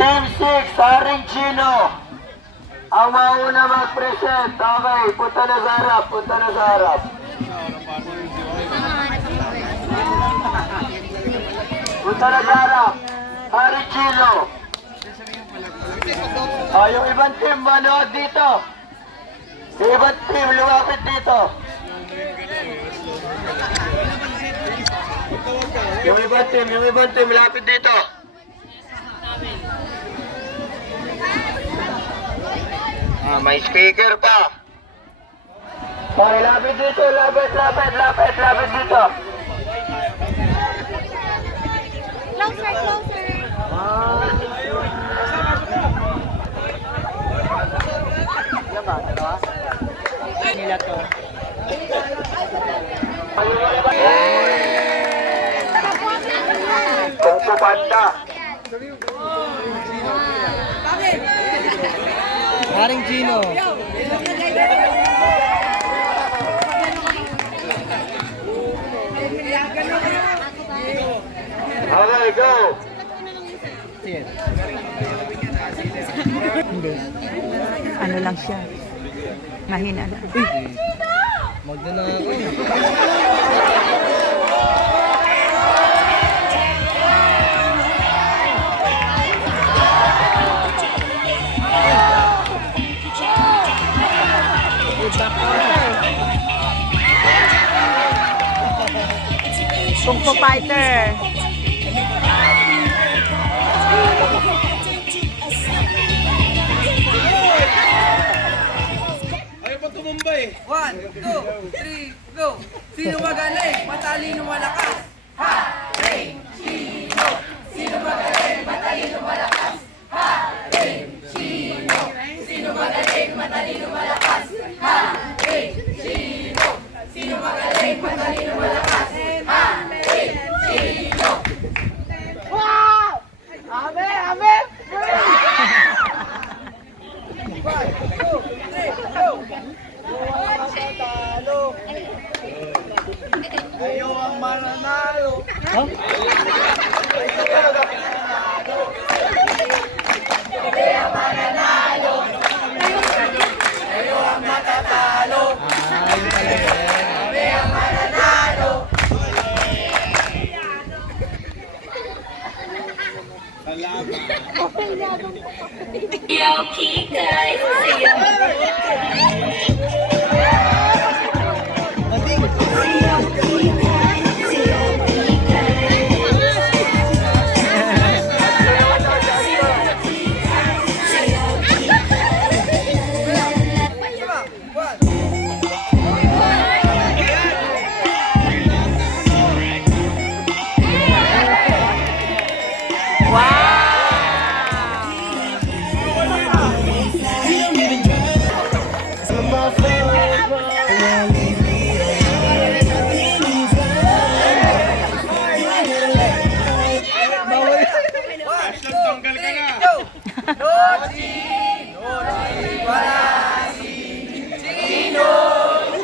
Team 6, Haring Chino. Ang mauna mag-present. Okay, punta na sa harap, punta na sa harap. Punta na sa harap. Haring Chino. Yung ibang team, manood dito. Yung ibang team, lumapit dito. Yung ibang team, lapit dito. May speaker pa. Okay, lapit dito, lapit dito. Closer, closer. Nila to. Kung pupanda. Haring Chino. Okay, go. Sige. Hindi. Ano lang siya. Mahina lang. Magda na ako. Kung Fu Fighter. Ayaw pa tumumbay. 1, 2, 3, go! Sino magaling? Matalino malakas? Ayaw ang mananalo. Ayaw ang matatalo.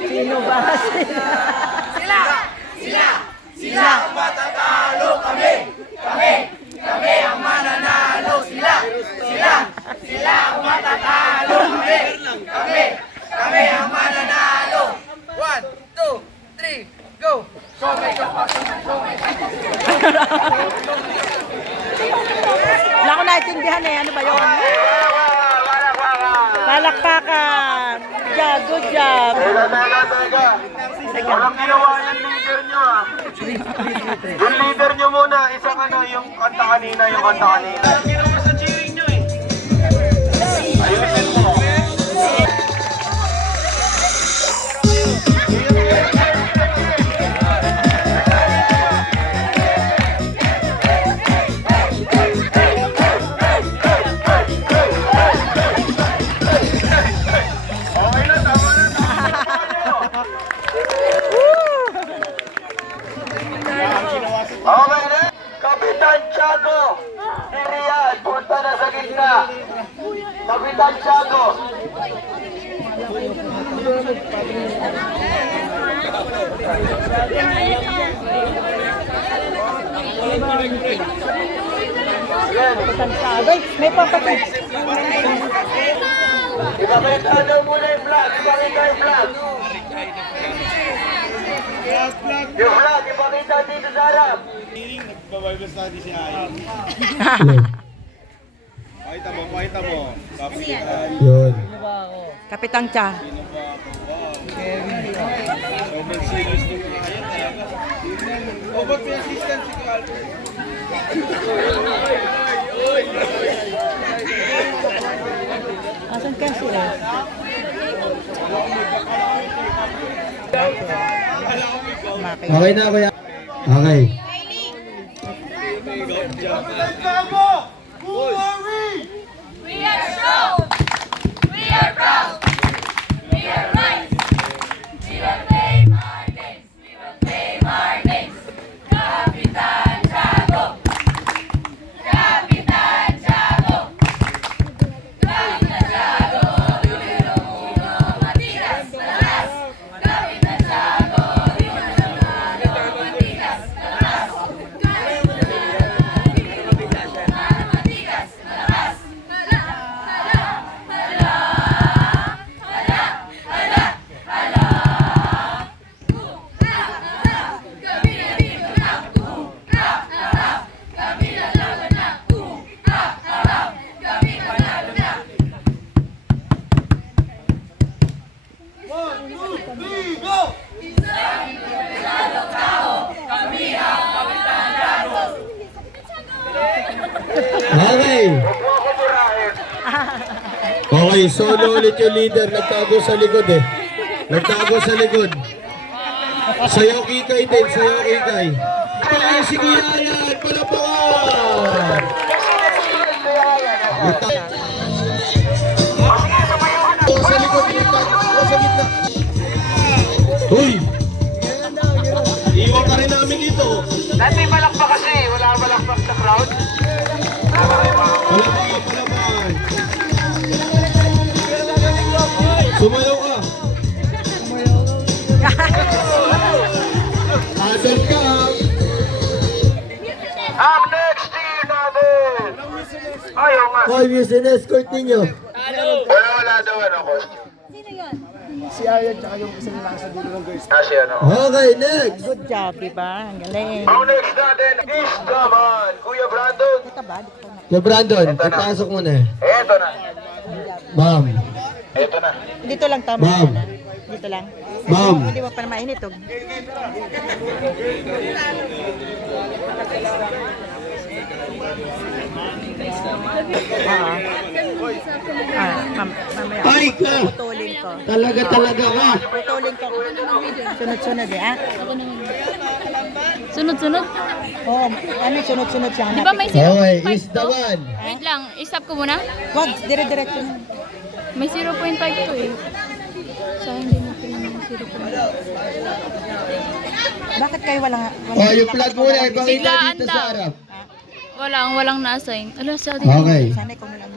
Sino ba? Sila ang matatalo, kami ang mananalo. Sila ang matatalo, kami ang mananalo. 1, 2, 3, go! Wala ko naintindihan eh. Ano ba yun? Palakpakan. Good job. Teka. Walang ginawa yung leader nyo ah. Yung leader nyo muna, isang yung kanta kanina. Ang ginawa sa cheering nyo eh. Ayusin mo. Okay na. Kapitan Tiago. Riyadh, punta na sa gitna. Kapitan Tiago. Yan. Ay, may papatay. Ipakita daw muna yung flag. Ipakita yung flag. Yung flag, ipakita dito sa harap. Pakita mo. Yun. Kapitang Cha. O, ba't may assistant si Calvin? Asan ka sila? Okay na, kuya. Okay. We are strong. We are proud. We are right. We will claim our names. We will claim our names. Kapitan Tiago. Kapitan Tiago. Kapitan Tiago. Numero uno, Matigas. Alas. Kapitan Tiago. Numero uno, Matigas. Alas. Kapitan Tiago. Matigas. Alas. Hala. Hala. Hala. Hala. Hala. Kami nandito na. Kami lalaban na. Kami panalo na. Okay. Huwag mo ako murahin. Okay, solo ulit yung leader. Nagtago sa likod eh. Nagtago sa likod. Sayaw kikay din, sayaw kikay. Kaya si Kuya yan, palapakan! Sa likod, nagtago sa gitna. Uy! Iwan ka rin namin dito. Dati malakpak kasi. Wala malakpak sa crowd. Palapakan, palapakan. Sumayaw ka. Adal ka. Ang next team natin. Ayaw nga. Hoy, Wilson, escort ninyo. Wala daw ano, costume. Sino yun? Ah, si ano. Okay, next. Good job, di ba? Ang galing. Ang next natin is naman Kuya Brandon. Dito ba? Dito na. So, Brandon, ipasok mo na. Eto na. Ma'am. Eto na. Dito lang tama. Ma'am. Dito lang. Ma'am. Hindi mo pa na mainit. Oh. Mamaya. Ay ka. Putulin ko. Talaga ka. Putulin ko. Sunod-sunod eh, ha? Sunod-sunod? Oo, ano sunod-sunod siya. Di ba may Okay, 0.5 is the to? one. Wait lang, i-stop ko muna. Wag, dire-diretso na. May 0.5 to eh. Sayang din natin yung 0.5. Bakit kayo walang... Oh, yung flag mo na, ipakita Biglaan dito daw. sa harap. Walang na-assign. Ala, si Ate Okay. Sana ikaw na lang.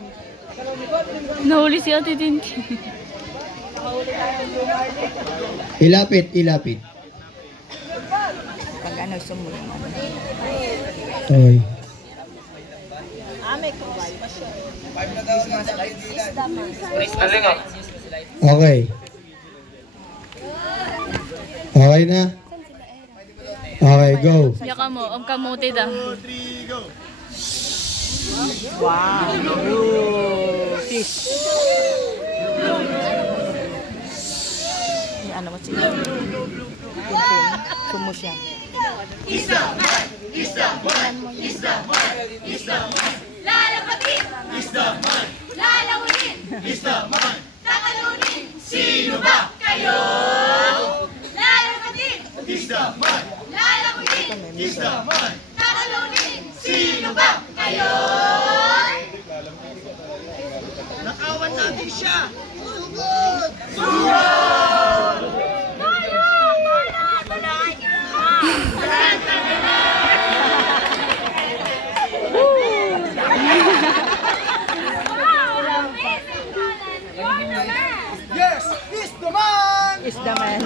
Nahuli si Ate Tintin. Ilapit. Pag ano, sumulong. Okay. Aling ah. Okay. Okay na? Okay, go. Yaka mo, ang kamuti da. Wow. Ooh, fish. Yung ano mo siya. Tintin. Kumus yan. Lalapatin! Lalawin! Tatalunin! Sino ba kayo? Lalapatin! Lalawin! Tatalunin! Sino ba kayo? Nakawan natin siya! Yes! Is the man! Is the man.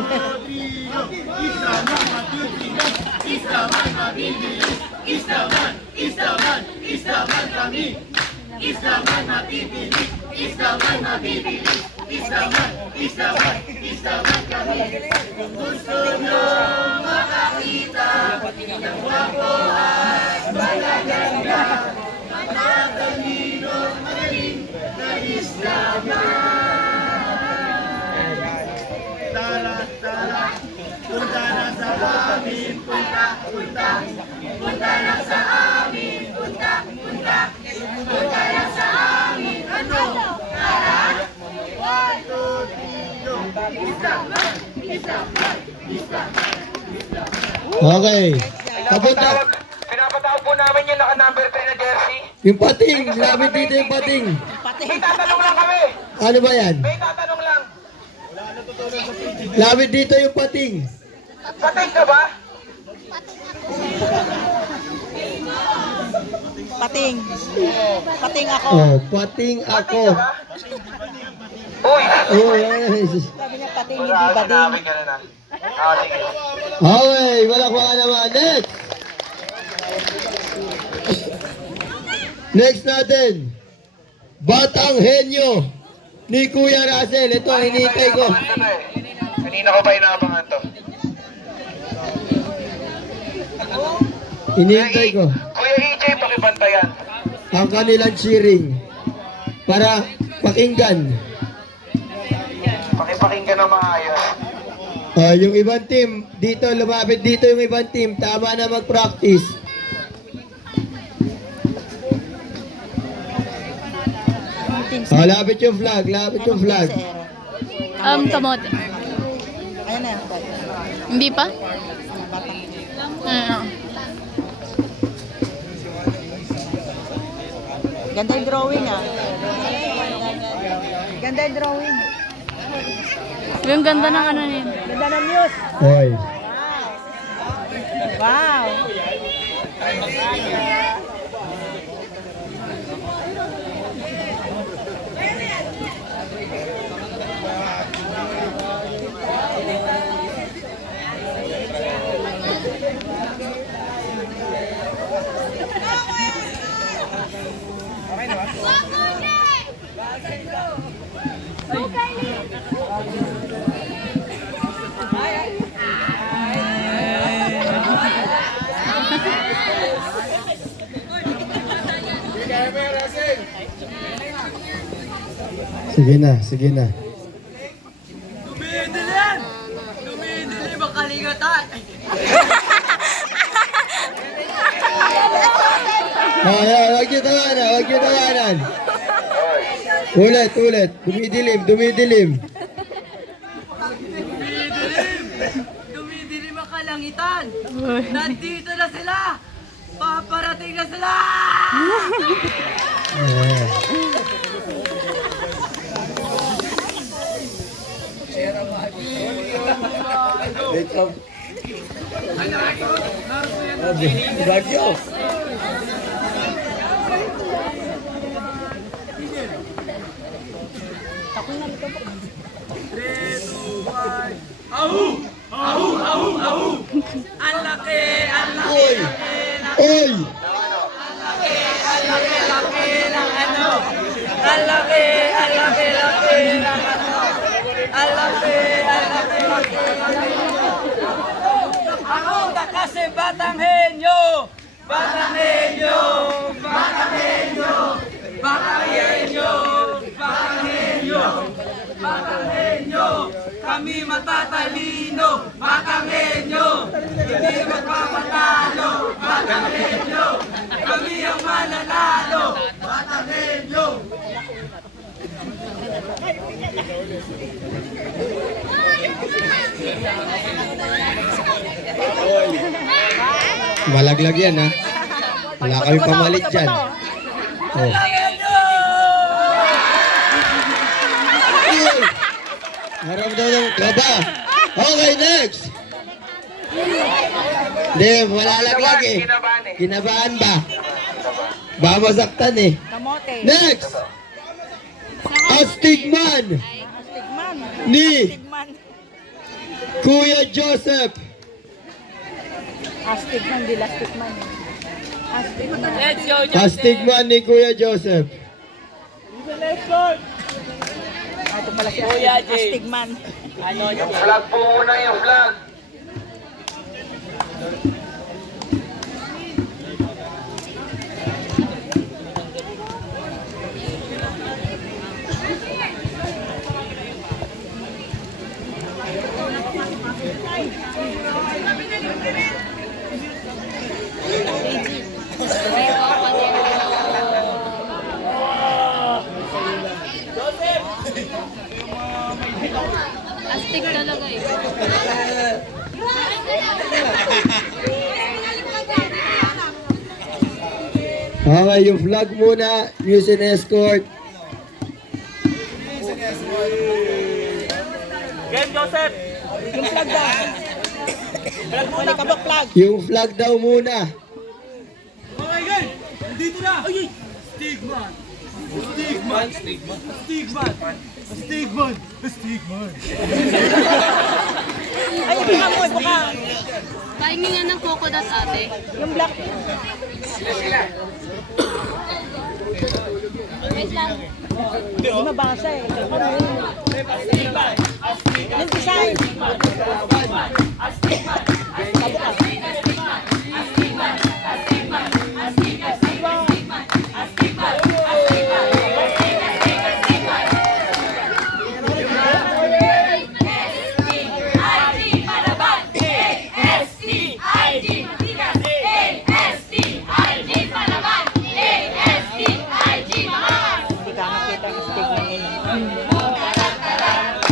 Is the man kami! Islaman mabibili, Islaman mabibili, Islaman kami. Gusto nyo makakita ng wapo at malaganda, matatalino, magaling na Islaman. Tara, punta na sa amin, punta na sa amin, punta na sa amin, ano? Tara! 1, 2, 3, Islaman! Okay. Papunta. Pinapatawag po namin yung naka-number 3 na jersey. Yung pating. Lapit dito yung pating. May tatanong lang kami. Ano ba yan? May tatanong lang. Lapit dito yung pating. Patay ka ba? Pating. Pating ako. Oh, pating ako. Uy! Oh, yes. Sabi niya pating, hindi Wala, bading. sinabi ka na na. Sige. Okay, walakwakan naman. Next natin. Batang Henyo ni Kuya Russell. Ito, hinihintay ko. Kanina ko pa inaabangan to. Hinihintay ko. Kuya EJ, pakibantayan. Ang kanilang cheering. Para pakinggan. Pakipakinggan na maayos. Yung ibang team, dito, lumapit dito yung ibang team. Tama na mag-practice. Lapit yung flag, lapit yung flag. Kamote. Ayan na yan. Hindi pa? Ganda yung drawing ah. Ganda yung drawing. Yung ganda ng ano niya. Ganda ng news. Hoy. Wow. Sige na, sige na. Dumidilim ang kalingatan! Wag niyo tawanan, wag niyo tawanan. Ulit, ulit. Dumidilim, dumidilim. Dumidilim ang kalangitan! Nandito na sila! Paparating na sila! Ang laki! Ang laki! Oy! Oy! Laki ng ano? Ang laki! Ang laki! Laki ng ano? Ang laki! Ang laki! Laki! Ako na kasi Batang Henyo! Batang Henyo! Batang Henyo! Batang Henyo! Batang Henyo! Batang Henyo! Kami matatalino! Batang Henyo! Hindi magpapatalo! Batang Henyo! Kami ang mananalo! Batang Henyo! Malaglag yan, ha? Wala kami pamalit dyan. Oh. Uy! Naramdaman ng kaba. Okay, next! Hindi, wala laglag eh. Kinabahan ba? Baka masaktan eh. Kamote. Next! Astigman Astigman. ni Astigman. Kuya Joseph. Astigman, di lastigman. Astigman. Let's go, Astigman ni Kuya Joseph. Ito pala si Kuya Jay. Astigman. Ano, Yung flag po muna, yung flag. Astig talaga eh. Okay, yung flag muna, news and escort. Game, Joseph. Yung flag daw. Flag muna, kabok flag. Yung flag daw muna. Okay, guys! Dito na! Ay! Stigman! Stigman! Stigman! Stigman! Stigman! Stigman! Ay, buka mo, buka. Pahingi nga ng coconut ate. Yung black. Wait lang. Hindi mabasa eh. Yung design. Hindi ka makita ang Astigman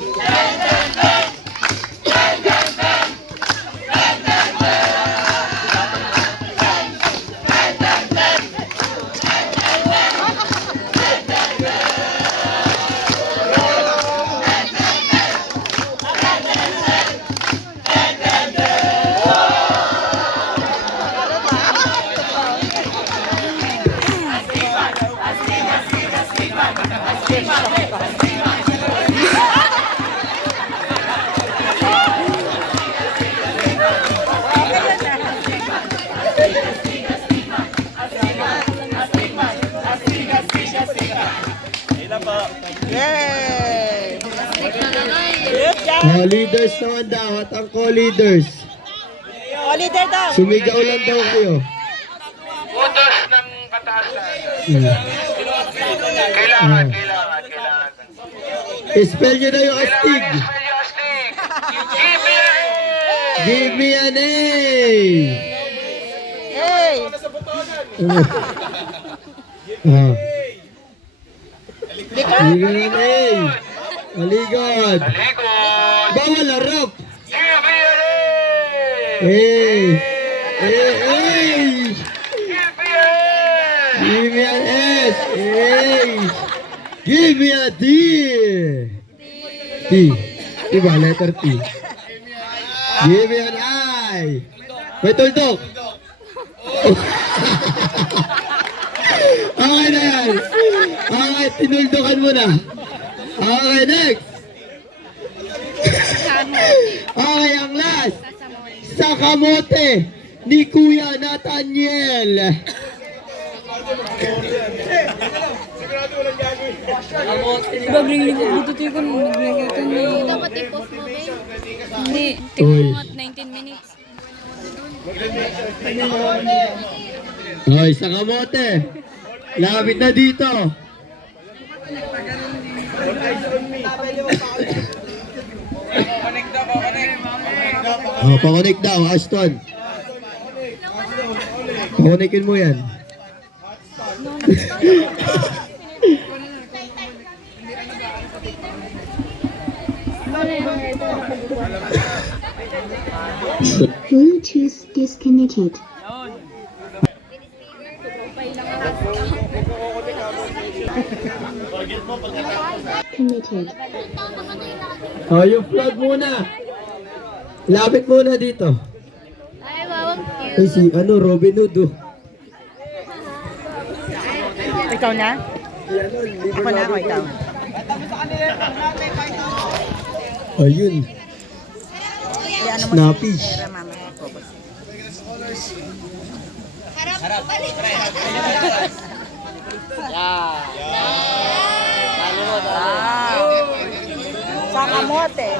nila. Yay! Astig talaga eh. Good job. Leaders naman daw at ang co-leaders. O, leader daw. Sumigaw lang daw kayo. Utos ng kataasan. Hmm. Kailangan. Spell nyo na yung astig. Kailangan i-spell yung astig. Give me a A! Give me an A! Hey! Ah. Lika. Give me an A! Maligod! Talikod! Bawal harap! Give me a A! Hey! Hey! Hey! Give me a A! Give me an S! Hey! Give me a T! T. Diba? Letter T. Give me an I! May tuldok! Okay na yan! Okay, tinuldokan mo na. Okay, next! Okay, ang last! Sa kamote ni Kuya Nathaniel. Dapat i-post mo, babe. Hindi. Uy. Tingnan mo at 19 minutes. Okay, sa kamote. Lapit na dito. Oh, pa-connect daw, Aston. Pa-connectin mo yan. Bluetooth disconnected. Connected. Oh, yung flag muna. Lapit muna dito. Ay, wow, Ay, si Robin Hood. Oh. Ikaw na? Ako na o ikaw? Ayun. Ano mo Snappy. pera mamaya po. Harap ko balik. Sa kamote.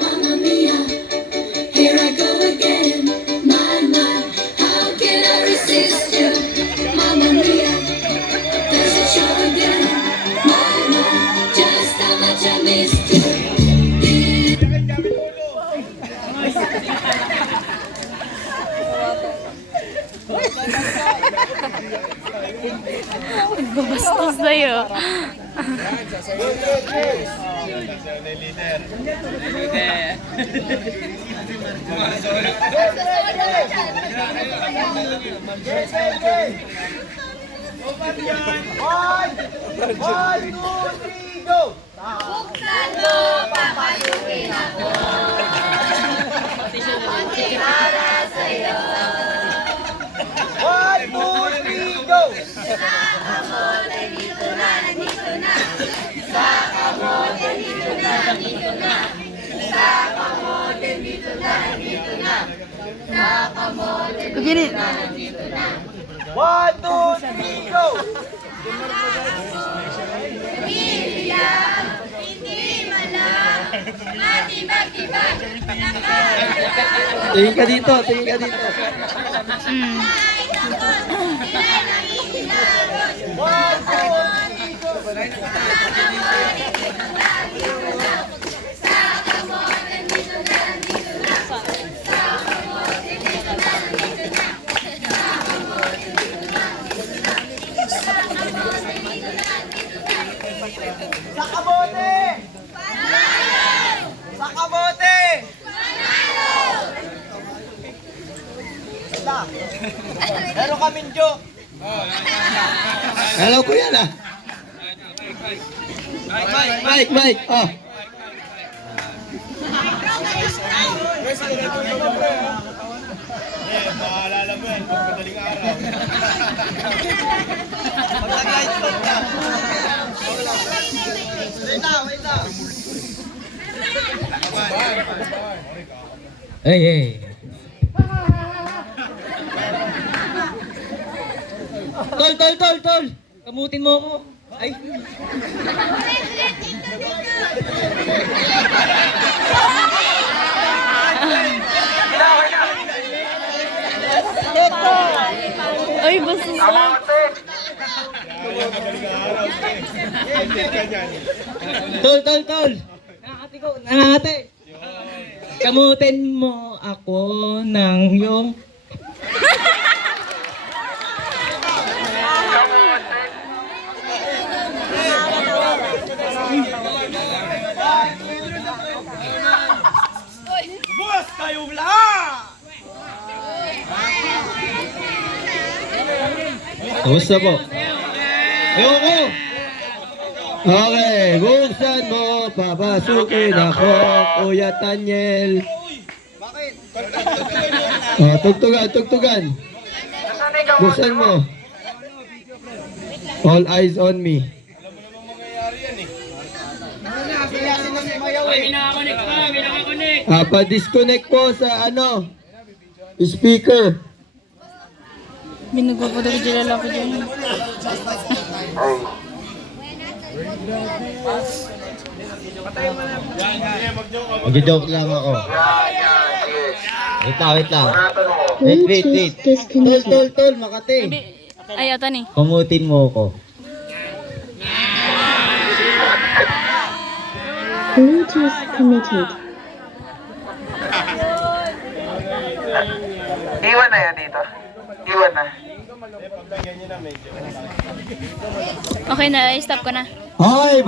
Mamma mia, here I go again. My, how can I resist you? Mamma mia, does it show again? My, just how much I missed you. Bastos sa'yo. Buksan mo, papayugin ako. Para sa'yo. Sa kamote, dito na, nandito na. Sa kamote, dito na, nandito na. Sa kamote, dito na, nandito na. Sa kamote, dito na, nandito na. 1, 2, 3, go! Iiyak, hindi malang, matibag-tibag. Tingin ka dito, tingin ka dito. Ay, naman, sila nangihinabot. Sa kamote! Sa kamote! Meron kaming joke. Alam ko yan ah. Mike. Oh. Maalala mo yan, pag madaling araw. Mag-light stop ka. Wait lang. Hey. Tol. Kamutin mo ako. Ay. Ay, bastos na. Kamote! Tol. Nangangati. Kamutin mo ako ng yung... Boss, kayong lahat! Kamusta po? Ayoko! Okay, buksan mo, papasukin ako, Kuya Tanyel. Bakit? Oh, tugtugan. Nasaan na ikaw? Buksan mo. All eyes on me. Sila sumayaw eh. Pa-disconnect po sa speaker. Binugo ko dali dyan lalaki dyan. Mag-joke lang ako. Wait lang. Wait. Tol, Makati. Ay, ata ni. Kamutin mo ako. Bluetooth committed. Iwan na yan dito. Iwan na. Okay na, stop ko na. Hoy!